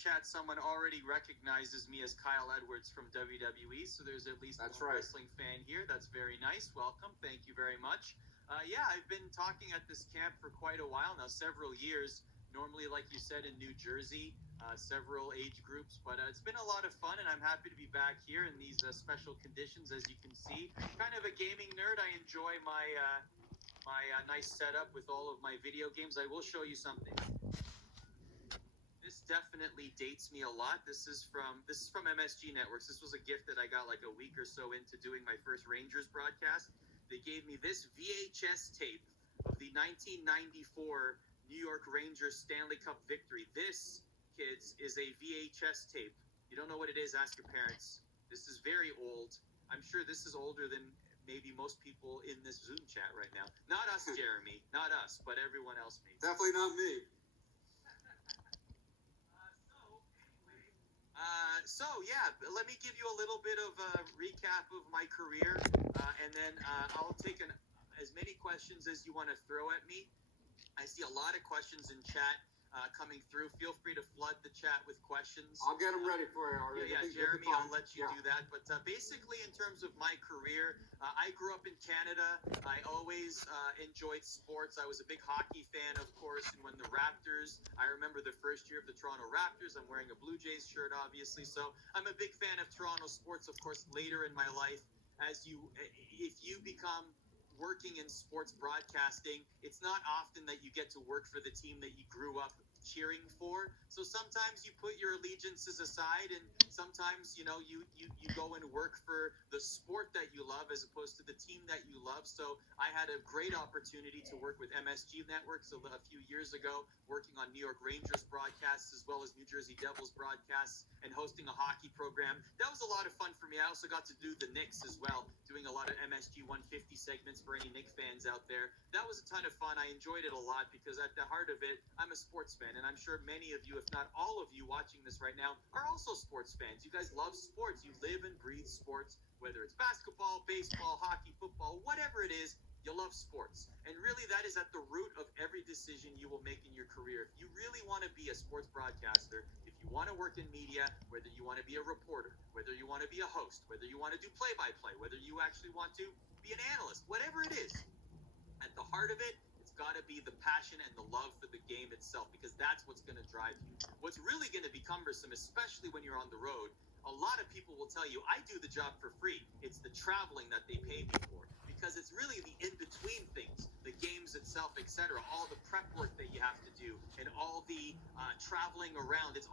chat someone already recognizes me as Kyle Edwards from WWE, so there's at least one wrestling fan here. That's very nice. Welcome. Thank you very much. Yeah, I've been talking at this camp for quite a while now, several years. Normally, like you said, in New Jersey, several age groups, but it's been a lot of fun, and I'm happy to be back here in these special conditions, as you can see. Kind of a gaming nerd. I enjoy my nice setup with all of my video games. I will show you something. This definitely dates me a lot. This is from MSG Networks. This was a gift that I got like a week or so into doing my first Rangers broadcast. They gave me this VHS tape of the 1994 New York Rangers Stanley Cup victory. This, kids, is a VHS tape. You don't know what it is, ask your parents. This is very old. I'm sure this is older than maybe most people in this Zoom chat right now. Not us, Jeremy. Not us, but everyone else maybe. Definitely not me. So yeah, let me give you a little bit of a recap of my career, and then I'll take as many questions as you want to throw at me. I see a lot of questions in chat coming through. Feel free to flood the chat with questions. I'll get them ready for you already. Yeah, Jeremy, I'll let you do that. But basically, in terms of my career, I grew up in Canada. I always enjoyed sports. I was a big hockey fan, of course. And when the Raptors, I remember the first year of the Toronto Raptors. I'm wearing a Blue Jays shirt, obviously. So I'm a big fan of Toronto sports, of course, later in my life. If you become working in sports broadcasting, it's not often that you get to work for the team that you grew up cheering for. So sometimes you put your allegiances aside, and sometimes you go and work for the sport that you love as opposed to the team that you love. So I had a great opportunity to work with MSG Networks a few years ago, working on New York Rangers broadcasts as well as New Jersey Devils broadcasts and hosting a hockey program. That was a lot of fun for me. I also got to do the Knicks as well, doing a lot of MSG 150 segments for any Knicks fans out there. That was a ton of fun. I enjoyed it a lot because at the heart of it, I'm a sports fan, and I'm sure many of you, if not all of you watching this right now, are also sports fans. You guys love sports. You live and breathe sports, whether it's basketball, baseball, hockey, football, whatever it is. You love sports. And really, that is at the root of every decision you will make in your career. If you really want to be a sports broadcaster, if you want to work in media, whether you want to be a reporter, whether you want to be a host, whether you want to do play-by-play, whether you actually want to be an analyst, whatever it is, at the heart of it, it's got to be the passion and the love for the game itself, because that's what's going to drive you. What's really going to be cumbersome, especially when you're on the road, a lot of people will tell you, I do the job for free. It's the traveling that they pay me for, because it's really the in-between things, the games itself, etc., all the prep work that you have to do, and all the traveling around. It's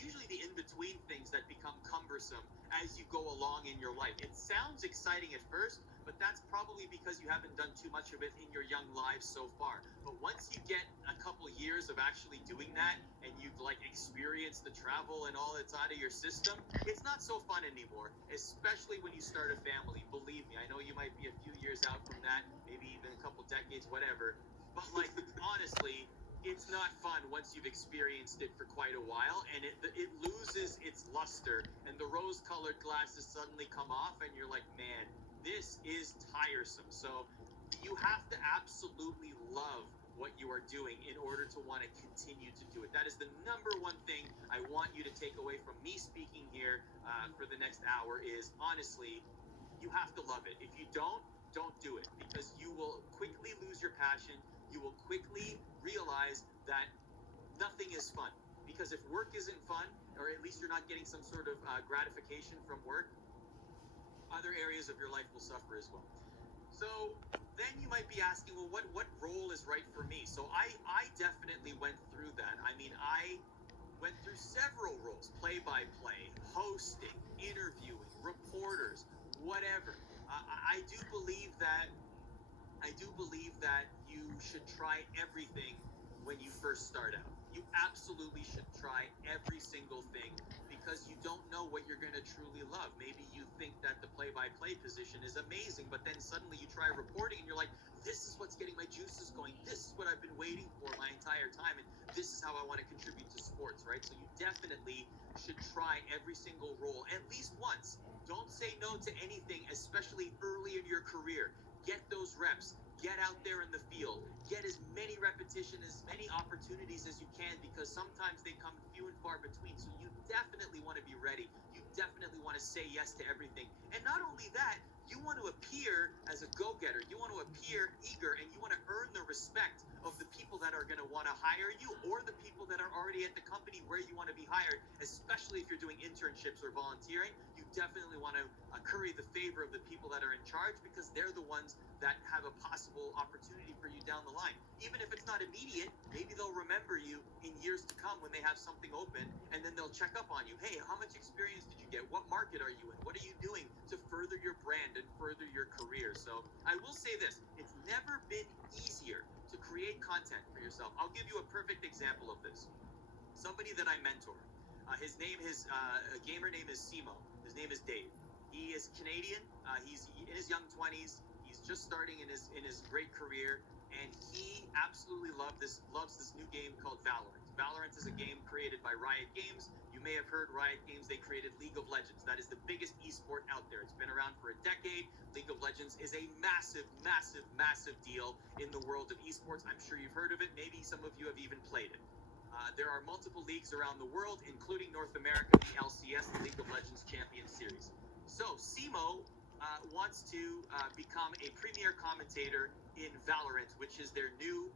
usually the in-between things that become cumbersome as you go along in your life. It sounds exciting at first, but that's probably because you haven't done too much of it in your young lives so far. But once you get a couple years of actually doing that, and you've experienced the travel and all that's out of your system, it's not so fun anymore, especially when you start a family. Believe me, I know you might be a few years out from that, maybe even a couple decades, whatever, but honestly, it's not fun once you've experienced it for quite a while, and it loses its luster, and the rose-colored glasses suddenly come off, and you're like, man, this is tiresome. So you have to absolutely love what you are doing in order to want to continue to do it. That is the number one thing I want you to take away from me speaking here for the next hour is, honestly, you have to love it. If you don't do it, because you will quickly lose your passion. You will quickly realize that nothing is fun. Because if work isn't fun, or at least you're not getting some sort of gratification from work, other areas of your life will suffer as well. So then you might be asking, well, what role is right for me? So I definitely went through that. I mean, I went through several roles: play-by-play, hosting, interviewing, reporters, whatever. I do believe that you should try everything when you first start out. You absolutely should try every single thing, because you don't know what you're going to truly love. Maybe you think that the play-by-play position is amazing, but then suddenly you try reporting and you're like, this is what's getting my juices going. This is what I've been waiting for my entire time, and this is how I want to contribute to sports, right? So you definitely should try every single role at least once. Don't say no to anything, especially early in your career. Get those reps. get out there in the field, get as many repetitions, as many opportunities as you can, because sometimes they come few and far between. So you definitely want to be ready. You definitely want to say yes to everything. And not only that, you want to appear as a go-getter. You want to appear eager, and you want to earn the respect of the people that are going to want to hire you, or the people that are already at the company where you want to be hired, especially if you're doing internships or volunteering. You definitely want to curry the favor of the people that are in charge, because they're the ones that have a possible opportunity for you down the line. Even if it's not immediate, maybe they'll remember you in years to come when they have something open, and then they'll check up on you. Hey, how much experience did you get? What market are you in? What are you doing to further your brand and further your career? So I will say this, it's never been easier to create content for yourself. I'll give you a perfect example of this. Somebody that I mentor, his gamer name is Simo. His name is Dave. He is Canadian. He's in his young 20s. He's just starting in his great career, and he absolutely loves this new game called Valorant. Valorant is a game created by Riot Games. You may have heard Riot Games. They created League of Legends. That is the biggest esport out there. It's been around for a decade. League of Legends is a massive, massive, massive deal in the world of esports. I'm sure you've heard of it. Maybe some of you have even played it. There are multiple leagues around the world, including North America, the LCS, the League of Legends Champion Series. So Simo wants to become a premier commentator in Valorant, which is their new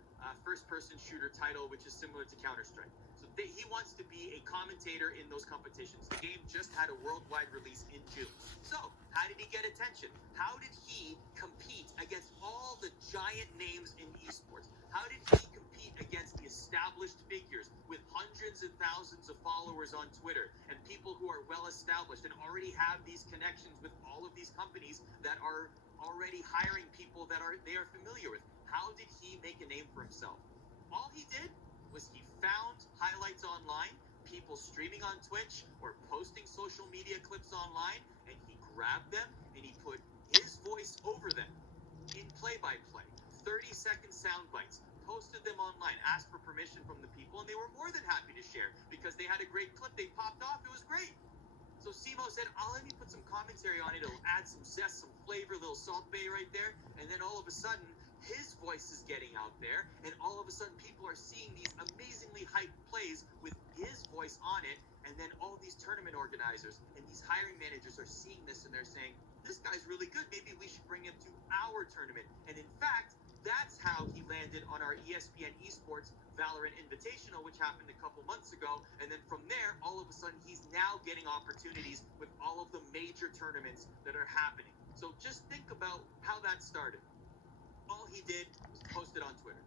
first-person shooter title, which is similar to Counter-Strike. So he wants to be a commentator in those competitions. The game just had a worldwide release in June. So how did he get attention? How did he compete against all the giant names in esports? How did he compete against the established figures with hundreds and thousands of followers on Twitter and people who are well established and already have these connections with all of these companies that are already hiring people that they are familiar with? How did he make a name for himself? All he did was he found highlights online, people streaming on Twitch or posting social media clips online, and he grabbed them and he put his voice over them in play-by-play, 30-second sound bites, posted them online, asked for permission from the people, and they were more than happy to share because they had a great clip. They popped off. It was great. So Simo said, let me put some commentary on it. It'll add some zest, some flavor, a little Salt Bay right there. And then all of a sudden, his voice is getting out there, and all of a sudden people are seeing these amazingly hyped plays with his voice on it, and then all these tournament organizers and these hiring managers are seeing this, and they're saying, this guy's really good. Maybe we should bring him to our tournament. And in fact, that's how he landed on our ESPN Esports Valorant Invitational, which happened a couple months ago. And then from there, all of a sudden, he's now getting opportunities with all of the major tournaments that are happening. So just think about how that started. All he did was post it on Twitter.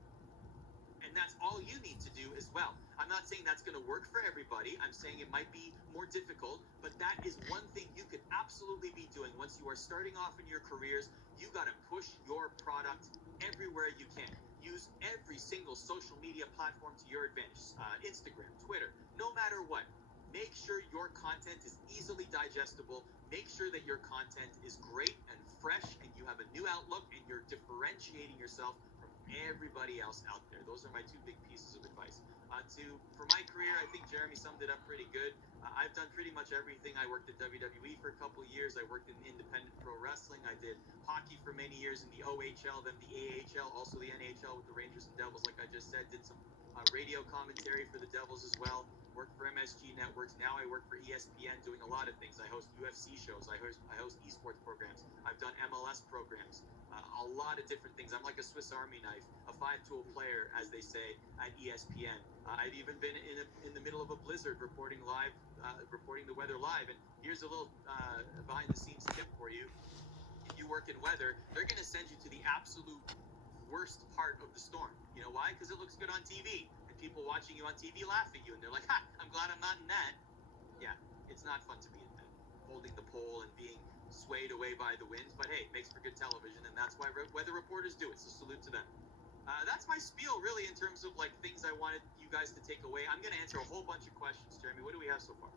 And that's all you need to do as well. I'm not saying that's going to work for everybody. I'm saying it might be more difficult, but that is one thing you could absolutely be doing once you are starting off in your careers. You got to push your product everywhere you can. Use every single social media platform to your advantage. Instagram, Twitter, no matter what. Make sure your content is easily digestible. Make sure that your content is great and fresh, and you have a new outlook, and you're differentiating yourself from everybody else out there. Those are my two big pieces of advice. For my career, I think Jeremy summed it up pretty good. I've done pretty much everything. I worked at WWE for a couple of years. I worked in independent pro wrestling. I did hockey for many years in the OHL, then the AHL, also the NHL with the Rangers and Devils, like I just said. Did some radio commentary for the Devils as well. Worked for MSG Networks. Now I work for ESPN doing a lot of things. I host UFC shows. I host esports programs. I've done MLS programs. A lot of different things. I'm like a Swiss Army knife, a five-tool player, as they say, at ESPN. I've even been in the middle of a blizzard reporting the weather live. And here's a little behind-the-scenes tip for you. If you work in weather, they're going to send you to the absolute worst part of the storm. You know why? Because it looks good on TV. And people watching you on TV laugh at you. And they're like, I'm glad I'm not in that. Yeah, it's not fun to be in that. Holding the pole and being swayed away by the winds, but hey, it makes for good television, and that's why weather reporters do it, so salute to them. That's my spiel, really, in terms of like things I wanted you guys to take away. I'm going to answer a whole bunch of questions. Jeremy, what do we have so far?